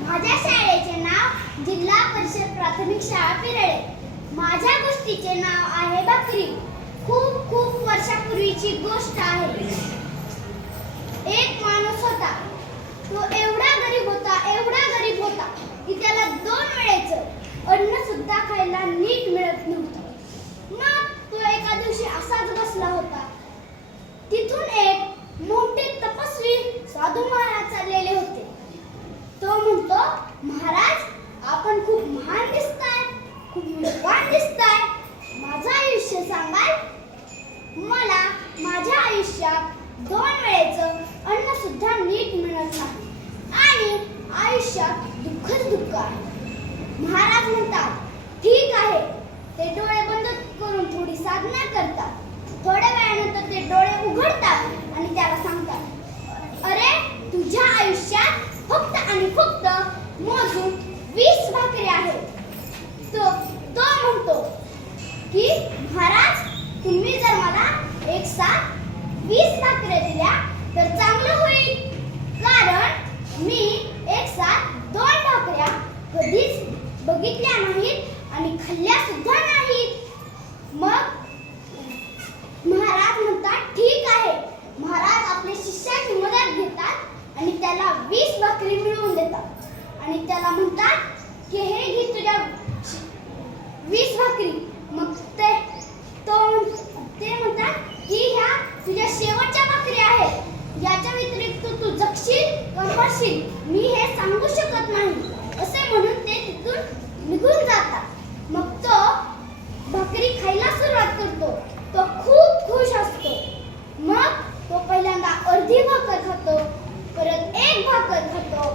माझ्या शाळेचे नाव जिल्हा परिषद प्राथमिक शाळा पिरळे. माझ्या गोष्टीचे नाव आहे बकरी. खूप खूप वर्षापूर्वीची गोष्ट आहे. एक माणूस होता. तो एवढा गरीब होता की त्याला 2 वेळेचं अन्न सुद्धा खायला नीट मिळत नव्हतं. मग तो एका दिवशी असाच बसला होता. तिथून एक मोठे तपस्वी साधू महाराज चाललेले होते. तो म्हणतो, महाराज, आपण खूप महान दिसताय, खूप विद्वान दिसताय. माझं आयुष्य सांगाल? मला माझ्या आयुष्यात 2 वेळेचं अन्न सुद्धा नीट मिळत नाही आणि आयुष्यात दुःखच दुःख आहे. महाराज म्हणतात, ठीक आहे. ते डोळे बंद करून थोडी साधना करतात. थोड्या वेळानंतर ते डोळे उघडतात आणि त्याला सांगतात, अरे, तुझ्या आयुष्यात फक्त आणि फक्त मोजून 20 भाकरी आहेत. तो म्हणतो की महाराज, तुम्ही जर मला एक साथ 20 भाकऱ्या दिल्या तर चांगलं होईल, कारण मी एक साथ 2 भाकऱ्या कधीच बघितल्या नाहीत आणि खाल्ल्या सुद्धा नाहीत. मग महाराज म्हणतात, ठीक आहे. महाराज आपल्या शिष्याची मदत घेतात आणि त्याला 20 भाकरी मिळवून देतात आणि त्याला म्हणतात की हे घे तुझ्या 20 भाकरी. मग ते म्हणतात की ह्या तुझ्या शेवटच्या भाकरी आहेत. याच्या व्यतिरिक्त तू जगशील का मरशील मी हे सांगू शकत नाही, असे म्हणून ते तिथून निघून जातात. मग तो भाकरी खायला सुरुवात करतो. तो खूप खुश असतो. मग तो पहिल्यांदा अर्धी भाकर खातो, परत 1 भाकर खातो,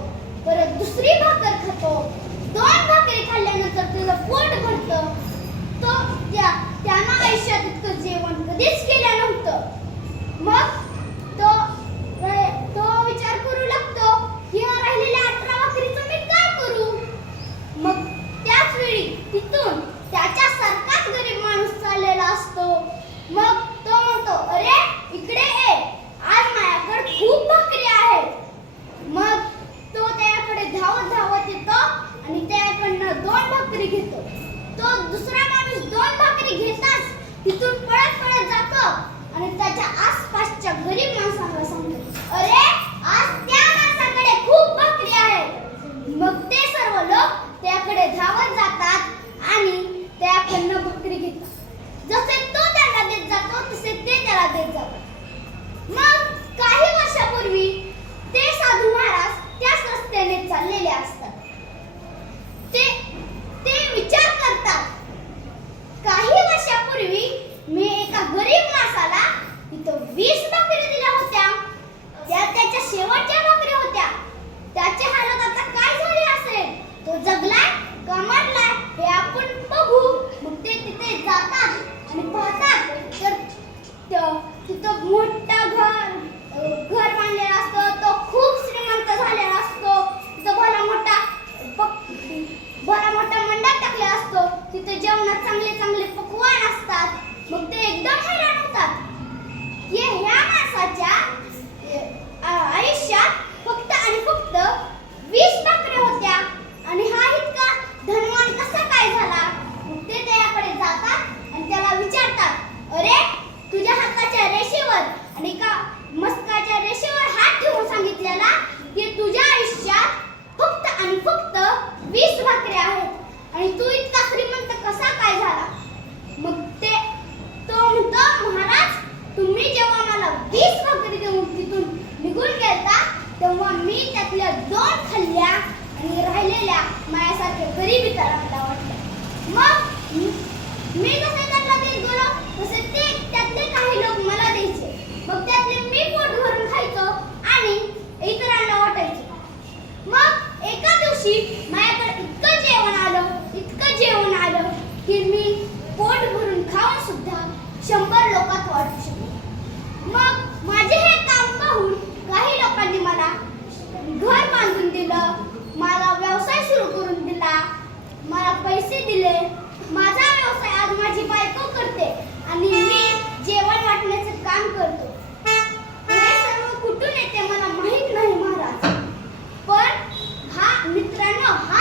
परत दुसरी भाकर खातो. 2 भाकरी खाल्ल्यानंतर त्याचं पोट भरतं. त्यानं आयुष्यात इतकं जेवण कधीच केलं नव्हतं. मग तो विचार करू लागतो की राहिलेल्या 18 भाकरीचं मी काय करू. मग त्याच वेळी तिथून त्याच्यासारखाच गरीब माणूस चाललेला असतो. मग तो म्हणतो, अरे, इकडे ये, आज माझ्याकडे खूप भाकरी आहेत. मग तो त्याकडे धावत येतो आणि त्याकडनं 2 भाकरी घेतो. तो दुसरा माणूस 2 भाकरी घेताच तिथून पळत जातो आणि त्याच्या आसपासच्या गरीब माणसांना सांगतो, अरे, आज त्या माणसाकडे खूप भाकरी आहेत. मग ते सर्व लोक त्याकडे धावत जातात आणि त्याकडनं भाकरी घेतात. जसे तो त्यांना देत जातो तसे ते त्याला देत जातात. मग काही वर्षापूर्वी ते साधू महाराज त्याच रस्त्याने चाललेले असतात. ते विचार करतात, काही वर्षापूर्वी मी एका गरीब माणसाला इथं 20 भाकरी दिल्या होत्या. त्या त्याच्या शेवटच्या भाकरी होत्या. त्याची हालत आता काय झाली असेल? तो जगलाय का मरलाय हे आपण बघू. मग ते तिथे जातात आणि पाहतात तर तिथं मोठा घर बांधलेला असतो. तो खूप श्रीमंत झालेला असतो. तिथं भला मोठा मंडप टाकलेला असतो. तिथे जेवणात चांगले चांगले पक्वान असतात. मग ते एकदम हैराण होतात की ह्या माणसाच्या आयुष्यात फक्त आणि फक्त 20 भाकरी होत्या आणि हा इतका धनवान कसा काय झाला. मग ते त्याकडे जातात आणि त्याला विचारतात, अरे, तुझ्या हाताच्या रेषेवर आणि का मस्तकाच्या रेषेवर हात ठेवून सांगितलेला की तुझ्या आयुष्यात फक्त आणि फक्त 20 भाकरी आहेत आणि तू इतका श्रीमंत कसा काय झाला. मग तो म्हणतो, महाराज, तुम्ही जेव्हा मला 20 भाकरी देऊन तिथून निघून गेलता तेव्हा मी त्यातल्या 2 खाल्ल्या आणि राहिलेल्या माझ्यासारख्या गरीब इतरांना वाटल्या. मग मी जसे त्यांना देत गेलो तसे त्यातले काही लोक मला द्यायचे. मग त्यातले मी पोट भरून खायचो आणि इतरांना वाटायचे. मग एका दिवशी माझ्याकडे इतकं जेवण आलं की मी पोट भरून खाऊन सुद्धा 100 लोकात वाटू शकलो. मग माझे हे काम पाहून काही लोकांनी मला घर बांधून दिलं, मला व्यवसाय सुरू करून दिला, मला पैसे दिले. माझा व्यवसाय आज माझी बायको करते आणि मी जेवण वाटण्याचं काम करतो. हे सर्व कुठून येते मला माहित नाही महाराज, पण हा मित्र नाव हा